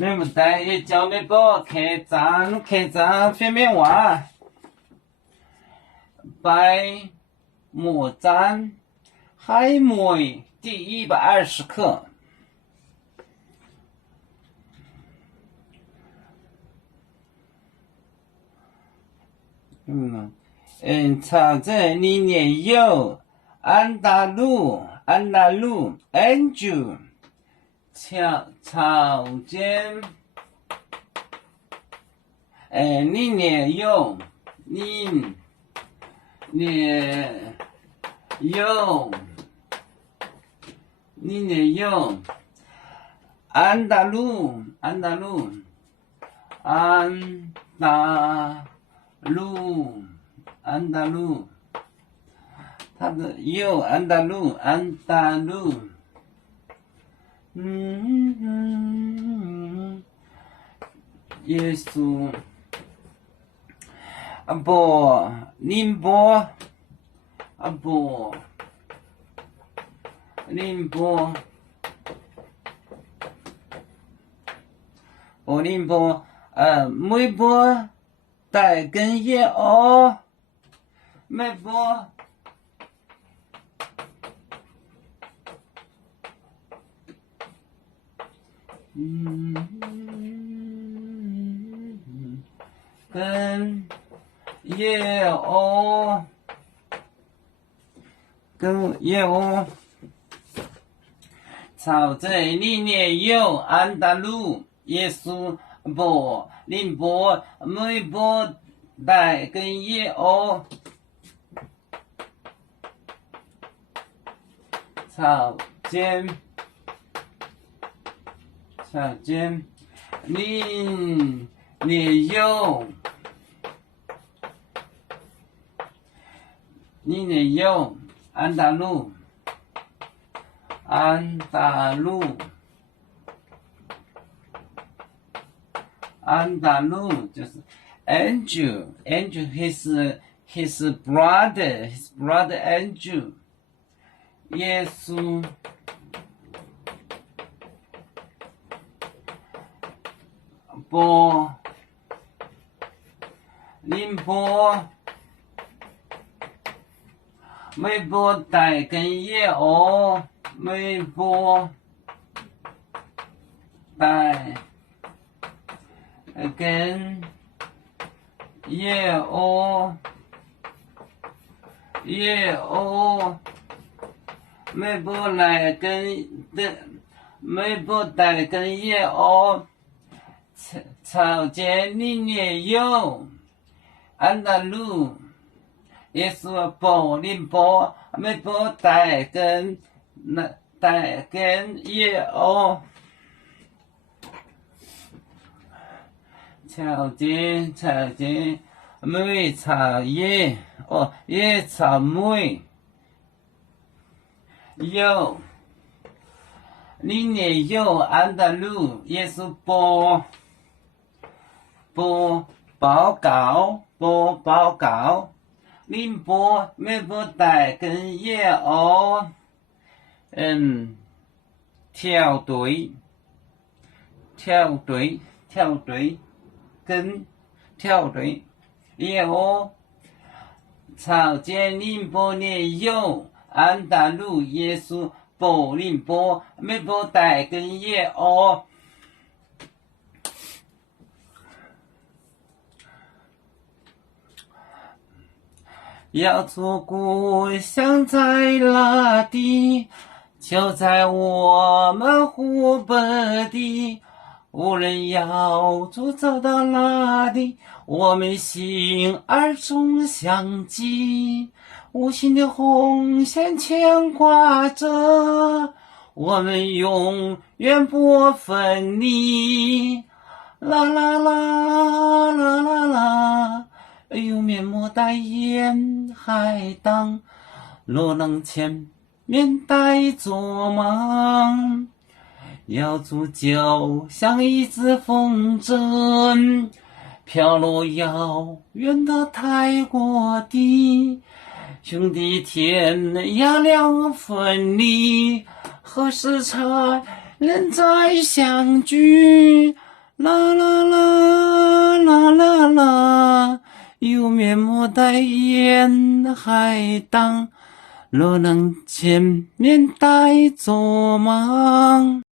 你们带也叫那个客栈方面话，白馍蘸海梅第120克。炒这里面有安达鲁 Anju 炒煎，里面有安达鲁，它的有安达鲁，耶稣，宁波，梅波带根叶哦，梅波。跟叶哦，炒这里面有安达鲁、耶稣波、宁波、梅波带跟叶哦，炒煎，里面有安达鲁就是 Andrew his brother Andrew 耶稣波宁波梅波带根叶哦，梅波带根叶哦，梅波带根叶哦，炒煎里面有安达鲁。耶稣波宁波梅波带根叶哦，炒煎梅炒叶哦，叶炒梅有里面有安达鲁耶稣波报告。宁波梅波带根叶哦，跳队叶哦，炒煎宁波里有安达鲁耶稣波宁波梅波带根叶哦。要做故乡在哪里？就在我们湖北的，无论要走到哪里，我们心儿总相系，无形的红线牵挂着，我们永远不分离。啦啦啦啦啦啦，有面膜代言海棠，若能前面带做梦，要煮就像一只风筝，飘落遥远的泰国地。兄弟天涯两分离，何时才能再相聚？啦啦啦啦啦啦，有面膜代言海棠，若能见面带走忙。